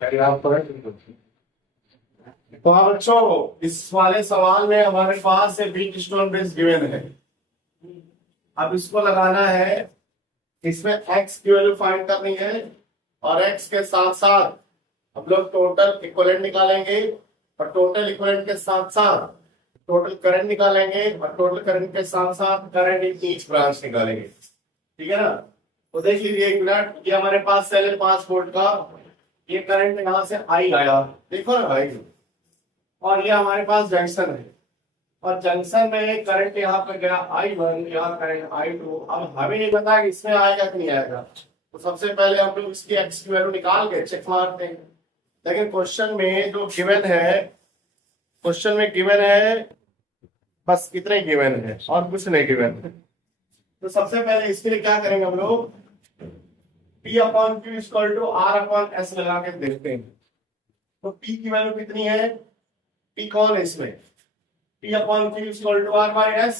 तो हाँ बच्चों, इस वाले सवाल में हमारे पास एक बीट स्टोन बेस गिवन है। अब इसको लगाना है, इसमें x की वैल्यू फाइंड करनी है और x के साथ साथ हम लोग टोटल इक्विवेलेंट निकालेंगे और टोटल इक्विवेलेंट के साथ साथ टोटल करंट निकालेंगे और टोटल करंट के साथ साथ करंट इन ईच ब्रांच निकालेंगे। ठीक है ना। तो देख लीजिए एक मिनट, ये हमारे पास सेल है 5 वोल्ट का, ये करंट यहाँ से आई आया, देखो ना भाई। और ये हमारे पास जंक्शन है और जंक्शन में करंट यहाँ पे गया I1, यहाँ करंट I2। अब हमें नहीं पता कि इसमें आएगा कि नहीं आएगा, तो सबसे पहले हम लोग इसकी एक्स की वैल्यू निकाल के चेक मारते हैं। लेकिन क्वेश्चन में जो गिवन है, क्वेश्चन में गिवन है बस इतना ही गिवन है और कुछ नहीं गिवन है। तो सबसे पहले इसके लिए क्या करेंगे हम लोग, P upon Q equal to R upon S लगा के देखते हैं। तो P की वैल्यू कितनी है, P कौन है इसमें, P upon Q equal to R by S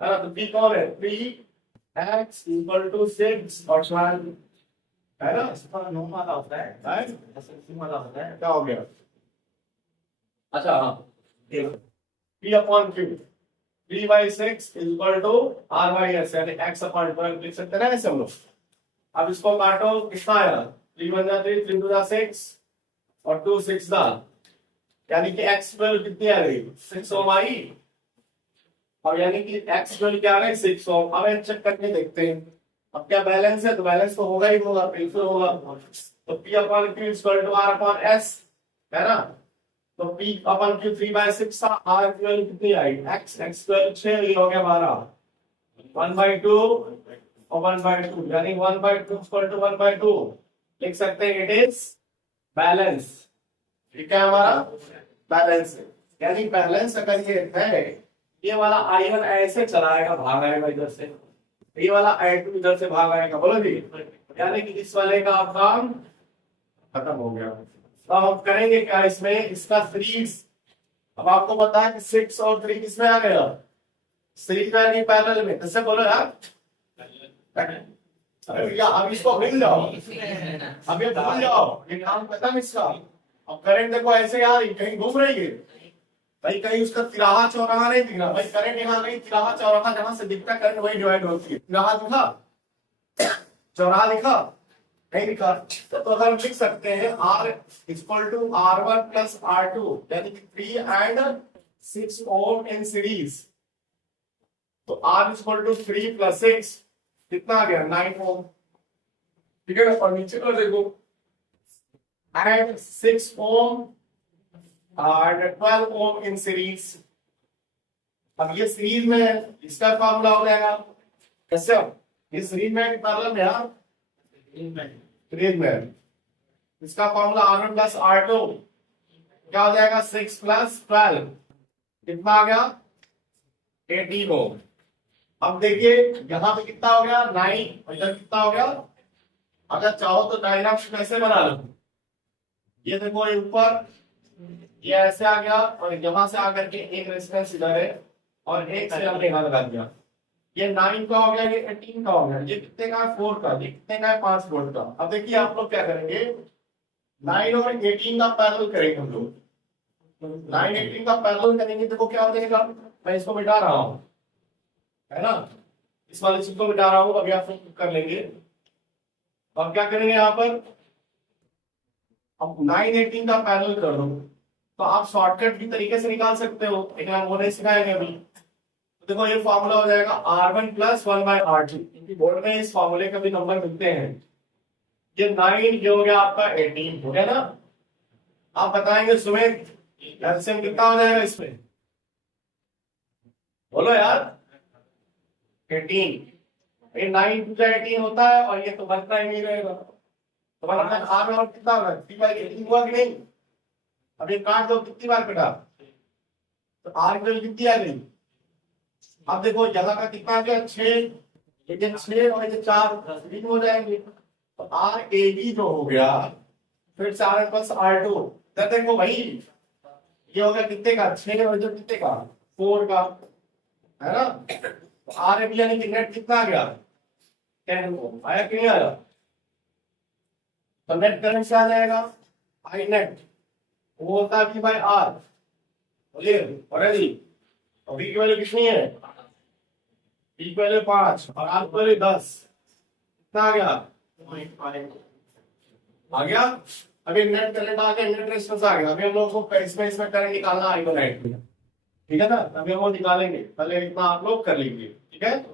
है ना। तो P कौन है, P x इक्वल टू 6 और 12 है ना। वाला होता है, वाला होता है। क्या हो गया, अच्छा हाँ, P upon Q 3 by 6 equal to R by S यानी x अपॉन 12 लिख सकते हैं ना ऐसे हम लोग। अब इसको काटो, कितना आया, 3 1 जा 3, 3 2 जा 6 और 2 6 दा, यानी कि x वैल्यू कितनी आ गई, 6 ओम आई। और यानी कि x वैल्यू क्या आ गई, 6 ओम। अब चेक करके देखते हैं, अब क्या बैलेंस है, तो बैलेंस तो होगा ही होगा, बिल्कुल होगा। तो P upon Q equal to R upon S है ना। तो P अपॉन Q 3 बाई 6 था, R की वैल्यू कितनी आई, x वैल्यू 6, ये हो गया हमारा 1/2 और 1/2 यानी 1/2 इक्वल टू 1/2 लिख सकते हैं, इट इज बैलेंस। ठीक है, हमारा बैलेंस है। यानी बैलेंस अगर ये है, ये वाला I1 ऐसे चलाएगा, भाग आएगा इधर से, ये वाला I2 इधर से भाग आएगा, बोलो जी। यानी कि इस वाले का काम खत्म हो गया। तो हम करेंगे क्या इसमें, इसका सीरीज। अब आपको पता है कि 6 और 3 किसमें आ गया, सीरीज में यानी पैरेलल में। कैसे बोलो यार, अरे भैया अब इसको भूल जाओ, अब ये भूल जाओ, ये काम खत्म इसका। अब करंट देखो ऐसे यार कहीं घूम रही है भाई, कहीं उसका तिराहा चौराहा नहीं दिख रहा भाई। करंट यहाँ नहीं, तिराहा चौराहा जहां से दिखता करंट वही डिवाइड होती है। तिराहा दिखा, चौराहा लिखा नहीं लिखा, तो अगर हम लिख सकते हैं R equal to R1 plus R2 यानी कि 3 एंड 6 ओम इन सीरीज। तो R इक्वल टू 3 प्लस 6 कितना आ गया, 9 ओम। ठीक है ना। और नीचे को देखो, एंड 6 ओम और 12 ओम इन सीरीज। अब ये सीरीज में है, इसका फॉर्मूला हो जाएगा कैसे, ये सीरीज में पैरेलल में यार, सीरीज में इसका फॉर्मूला R1 प्लस R2 क्या हो जाएगा, 6 प्लस 12 कितना आ गया, 18 ओम। अब देखिए यहां पे कितना हो गया, 9 और इधर कितना हो गया। अगर चाहो तो डायग्राम कैसे बना लो, ये देखो ये ऊपर ये ऐसे आ गया और यहां से आकर के एक रेजिस्टेंस इधर है और एक से हमने यहां लगा दिया। ये 9 का हो गया, ये 18 का हो गया, ये कितने का है 4 का, ये कितने का है 5 वोल्ट का। अब देखिए आप लोग क्या करेंगे, 9 और 18 का पैरेलल करेंगे हम लोग। 9 18 का पैरेलल करेंगे, देखो क्या हो जाएगा, मैं इसको मिटा रहा हूं है ना, इस वाले चीज को मिटा रहा हूं, अभी आप कर लेंगे। अब क्या करेंगे यहाँ पर, अब 9 18 का पैरेलल कर दो, तो आप शॉर्टकट की तरीके से निकाल सकते हो, लेकिन हम वो नहीं सिखाएंगे अभी। तो देखो ये फॉर्मूला हो जाएगा R1 प्लस 1 बाई R2, क्योंकि बोर्ड में इस फॉर्मूले का भी नंबर मिलते हैं। ये 9 ये हो गया आपका 18 हो गया ना। आप बताएंगे सुमित एलसीएम कितना हो जाएगा इसमें, बोलो यार 18, ये 9 टू 18 होता है और ये तो बनता ही नहीं रहेगा। तो मतलब R में और कितना होगा, 3/18 हुआ कि नहीं। अब ये काट दो, कितनी बार कटा, तो R की वैल्यू कितनी आ गई। अब देखो यहाँ का कितना आ गया, 6, ये 6 और ये 4 3 हो जाएंगे, तो R AB जो हो गया, फिर से R प्लस R2, तो देखो भाई ये हो गया कितने का, 6 और जो कितने का 4 का है ना। तो R AB यानी कि नेट कितना आ गया, 10 आया कि नहीं आया। तो नेट करंट क्या आ जाएगा, आई नेट, वो होता है V बाय R, बोलिए ऑलरेडी। और V की वैल्यू कितनी है, V की वैल्यू 5 और R की वैल्यू 10, कितना आ गया, 0.5 आ गया। अभी नेट करंट आ गया, नेट रेजिस्टेंस आ गया। अभी हम लोग को इसमें करंट निकालना है राइट में, ठीक है ना, अभी हम वो निकालेंगे, पहले इतना आप लोग कर लीजिए, ठीक है।